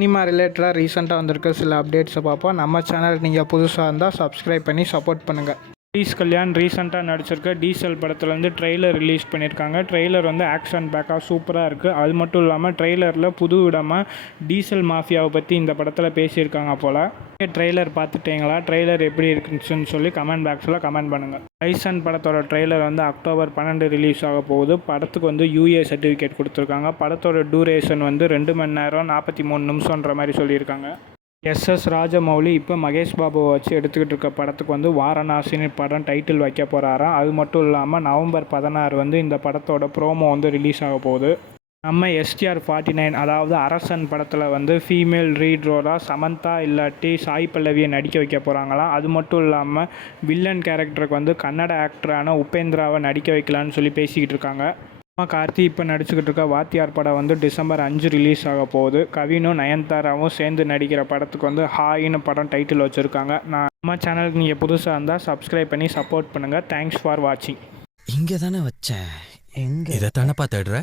Cinema ரிலேட்டடாக ரீசெண்டாக வந்திருக்க சில அப்டேட்ஸை பார்ப்போம். நம்ம சேனல் நீங்கள் புதுசாக இருந்தால் சப்ஸ்கிரைப் பண்ணி சப்போர்ட் பண்ணுங்கள். ஹரிஷ் கல்யாண் ரீசெண்டாக நடிச்சிருக்க டீசல் படத்துலேருந்து ட்ரெய்லர் ரிலீஸ் பண்ணியிருக்காங்க. ட்ரெய்லர் வந்து ஆக்ஷன் பேக்காக சூப்பராக இருக்குது. அது மட்டும் இல்லாமல் ட்ரெய்லரில் புது விடமாக டீசல் மாஃபியாவை பற்றி இந்த படத்தில் பேசியிருக்காங்க போல். ட்ரெய்லர் பார்த்துட்டீங்களா? ட்ரெய்லர் எப்படி இருக்குன்னு சொல்லி கமெண்ட் பாக்ஸில் கமெண்ட் பண்ணுங்கள். லைசன் படத்தோட ட்ரெய்லர் வந்து அக்டோபர் 12 ரிலீஸ் ஆக போகுது. படத்துக்கு வந்து UA சர்டிஃபிகேட் கொடுத்துருக்காங்க. படத்தோட டூரேஷன் வந்து 2 மணி நேரம் 43 நிமிஷன்ற மாதிரி சொல்லியிருக்காங்க. SS ராஜமௌலி இப்போ மகேஷ் பாபுவை வச்சு எடுத்துக்கிட்டு இருக்க படத்துக்கு வந்து வாரணாசின்னு படம் டைட்டில் வைக்க போகிறாராம். அது மட்டும் இல்லாமல் நவம்பர் 16 வந்து இந்த படத்தோட ப்ரோமோ வந்து ரிலீஸ் ஆக போகுது. நம்ம STR49 அதாவது அரசன் படத்தில் வந்து ஃபீமேல் லீட் ரோலாக சமந்தா இல்லாட்டி சாய் பல்லவியை நடிக்க வைக்க போகிறாங்களாம். அது மட்டும் இல்லாமல் வில்லன் கேரக்டருக்கு வந்து கன்னட ஆக்டரான உபேந்திராவை நடிக்க வைக்கலான்னு சொல்லி பேசிக்கிட்டு இருக்காங்க. கார்த்தி இப்போ நடிச்சுக்கிட்டு இருக்க வாத்தியார் படம் வந்து டிசம்பர் 5 ரிலீஸ் ஆக போகுது. கவினும் நயன்தாராவும் சேர்ந்து நடிக்கிற படத்துக்கு வந்து ஹாயின்னு படம் டைட்டில் வச்சுருக்காங்க. நம்ம சேனலுக்கு நீங்கள் புதுசாக இருந்தால் சப்ஸ்கிரைப் பண்ணி சப்போர்ட் பண்ணுங்கள். தேங்க்ஸ் ஃபார் வாட்சிங். இங்கே தானே வச்சேன். எங்கே இதை தானே பார்த்துடுற?